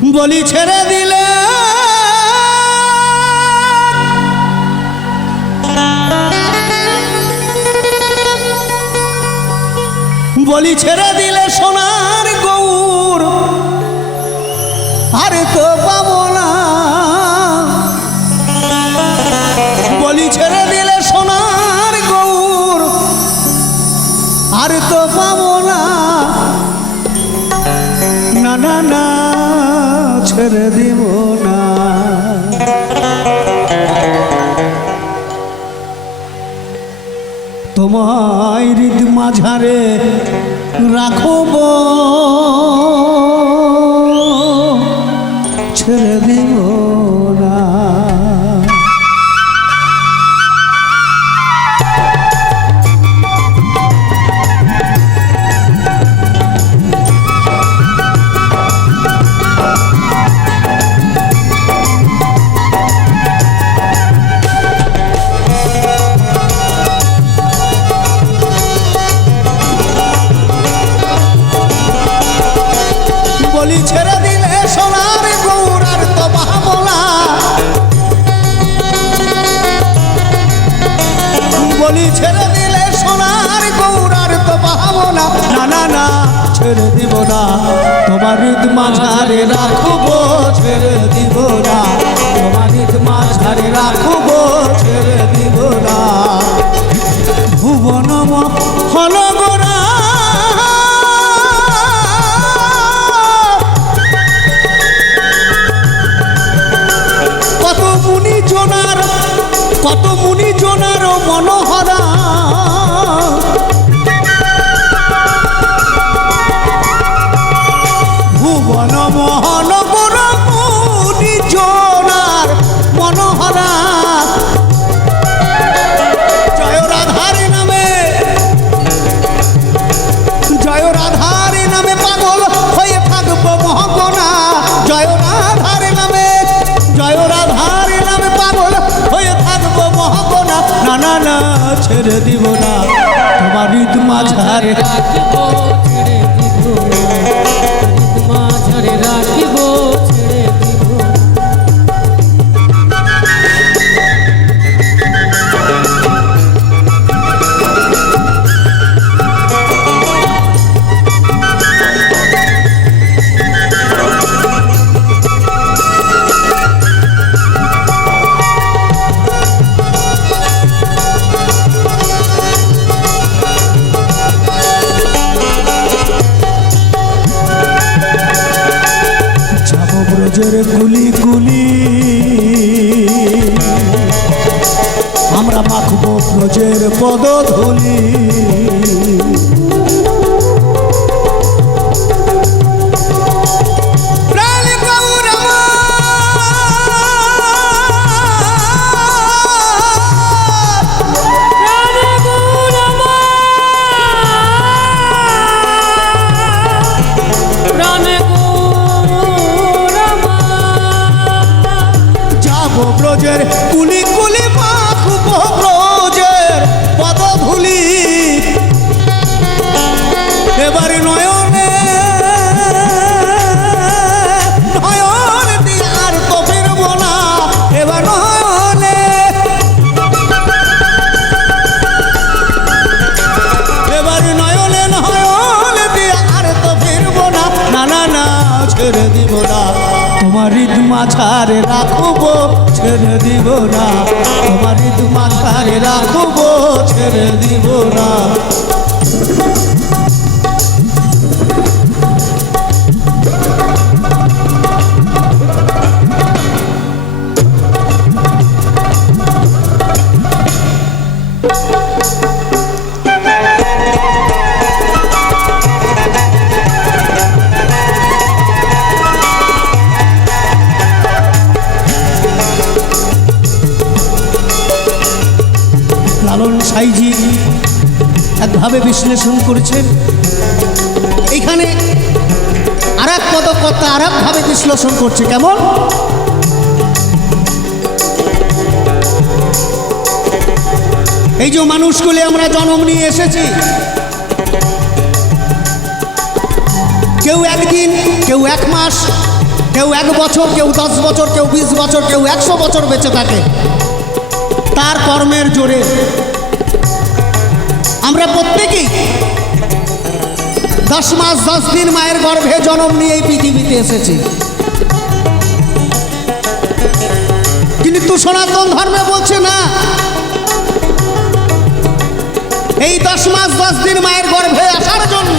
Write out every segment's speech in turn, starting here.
বলি ছেড়ে দিলে বলি ছেড়ে দিলে সোনার গৌর আরে তো পাবো না বলি ছেড়ে দিলে সোনার গৌর আর তো পাবো না না না না ছেড়ে দিব না তোমায় হৃদ মাঝারে রাখব ছেড়ে দিব না বলি ছেড়ে দিলে সোনার গৌর আর তো পাবো না বলি ছেড়ে দিলে সোনার গৌর আর তো পাবো না না না না ছেড়ে দিব না তোমার হৃদ মাঝারে রাখবো ছেড়ে দিব না তোমার হৃদ মাঝারে রাখবো ছেড়ে দিব না ভুবন হল গোরা কত মুনি জোনার মনোহরা ভুবন মোহন গুর মুনি জোনার মনোহরা জয় রাধার নামে পাগল হয়ে থাকবো মহগনা জয় রাধার নামে পাগল হয়ে থাকবো মহগনা না না না ছেড়ে দিব না তোমার হৃদ মাঝারে রাখবো ছেড়ে দিব হৃদ মাঝারে রাখবো ছেড়ে দিব ব্রজের গুলি গুলি আমরা মাখবো ব্রজের পদধূলি ব্রজের কুলি কুলি মাখবো ব্রজের পদধূলি এবার নয়নে দিয়ে আর তো ফিরবো না এবার নয়নে দিয়ে আর তো ফিরবো না না না না ছেড়ে দিব না তোমার হৃদ মাঝারে রাখবো ছেড়ে দিব না তোমার হৃদ মাঝারে রাখবো ছেড়ে দিব না লালন সাইজি একভাবে বিশ্লেষণ করেছেন এখানে আর এক পদকর্তা আর একভাবে বিশ্লেষণ করছে কেমন এই যে মানুষগুলি আমরা জন্ম নিয়ে এসেছি কেউ একদিন কেউ এক মাস কেউ 1 বছর, কেউ 10 বছর, কেউ 20 বছর, কেউ 100 বছর বেঁচে থাকে তার কর্মের জোরে। আমরা প্রত্যেকেই 10 মাস 10 দিন মায়ের গর্ভে জন্ম নিয়ে এই পৃথিবীতে এসেছি, কিন্তু সনাতন ধর্মে বলছে না, এই 10 মাস 10 দিন মায়ের গর্ভে আসার জন্য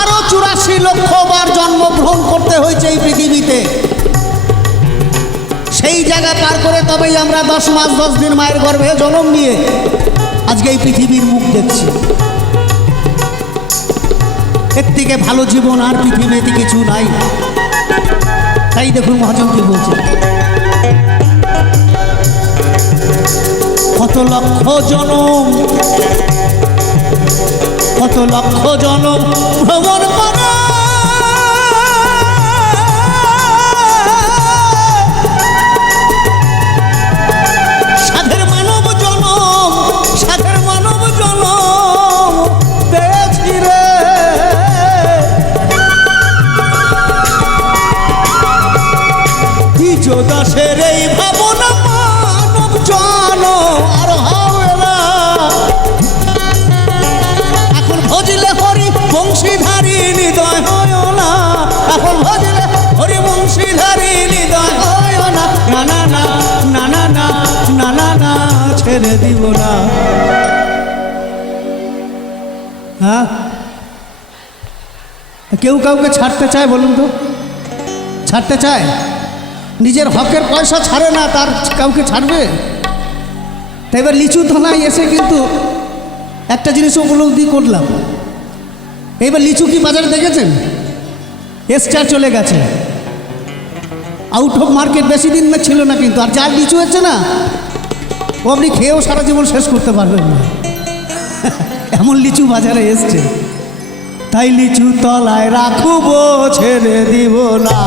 আরো 84 লক্ষ বার জন্মগ্রহণ করতে হয়েছে এই পৃথিবীতে। সেই জায়গা পার করে তবেই আমরা 10 মাস 10 দিন মায়ের গর্ভে জন্ম নিয়ে আজকে এই পৃথিবীর মুখ দেখছি। এর থেকে ভালো জীবন আর পৃথিবীতে কিছু নাই। তাই দেখুন মহাজন কি বলছে, কত লক্ষ জনম, কত লক্ষ জনম ভ্রমণ করে সাধের মানব জনম, সাধের মানব জনম পেয়েছি রে। দ্বিজ দাসের এই ভাবনা মানব জন আর হবে না। এখন ভজলে হরি বংশীধারী হৃদয় হয় না, এখন ভজলে হরি বংশীধারী হৃদয় হয় না। না না না না না না না না না ছেড়ে দিব না। হ্যাঁ, কেউ কাউকে ছাড়তে চায় বলুন তো? ছাড়তে চায়? নিজের হকের পয়সা ছাড়ে না, তার কাউকে ছাড়বে? তাই এবার লিচু থানায় এসে কিন্তু একটা জিনিস উপলব্ধি করলাম, এইবার লিচু কি বাজারে দেখেছেন? এক্সট্রা চলে গেছে, আউট অফ মার্কেট বেশি দিন না ছিল না, কিন্তু আর যার লিচু হচ্ছে না ও আপনি খেয়েও সারা জীবন শেষ করতে পারবেন না, এমন লিচু বাজারে এসছে। তাই লিচু তলায় রাখবো ছেড়ে দিব না,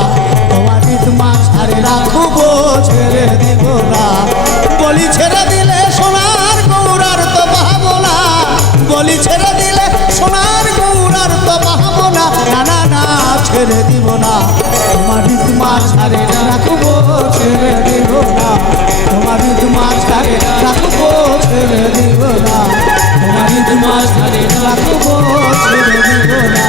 তোমার মা ছাড়ে রাখবো ছেড়ে দিব না। বলি ছেড়ে দিলে সোনার গৌরার তো পাবো না, বলি ছেড়ে দিলে সোনার গৌরার তো পাবো না। না না না ছেড়ে দিব না, তোমার মা ছাড়ে রাখবো ছেড়ে দিব না, তোমার মা ছাড়ে রাখবো ছেড়ে দিব না, তোমার মা ছাড়ে রাখবো ছেড়ে দিব না।